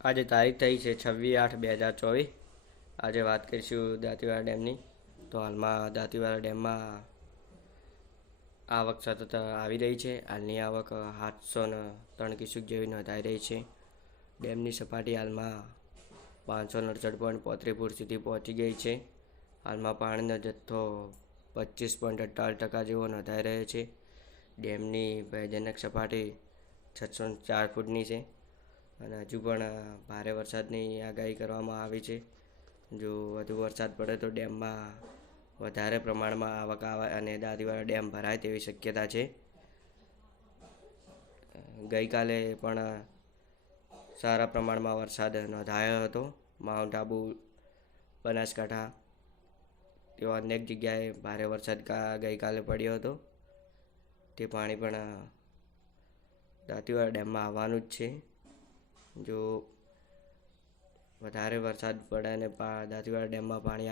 આજે તારીખ થઈ છે 26/8/2024। આજે વાત કરીશું દાંતીવાડા ડેમની। તો હાલમાં દાંતીવાડા ડેમમાં આવક સતત આવી રહી છે। હાલની આવક 703 ક્યુસેક જેવી નોંધાઈ રહી છે। ડેમની સપાટી હાલમાં 568.35 ફૂટ સુધી પહોંચી ગઈ છે। હાલમાં પાણીનો જથ્થો 25.48% જેવો નોંધાઈ રહ્યો છે। ડેમની ભયજનક સપાટી 604 ફૂટની છે અને હજુ પણ ભારે વરસાદની આગાહી કરવામાં આવી છે। જો વધુ વરસાદ પડે તો ડેમમાં વધારે પ્રમાણમાં આવક આવે અને દાંતીવાડા ડેમ ભરાય તેવી શક્યતા છે। ગઈકાલે પણ સારા પ્રમાણમાં વરસાદ નોંધાયો હતો। માઉન્ટ આબુ, બનાસકાંઠા તેવા અનેક જગ્યાએ ભારે વરસાદ ગઈકાલે પડ્યો હતો। તે પાણી પણ દાંતીવાડા ડેમમાં આવવાનું જ છે। જો વધારે વરસાદ પડે અને દાંતીવાડા ડેમમાં પાણી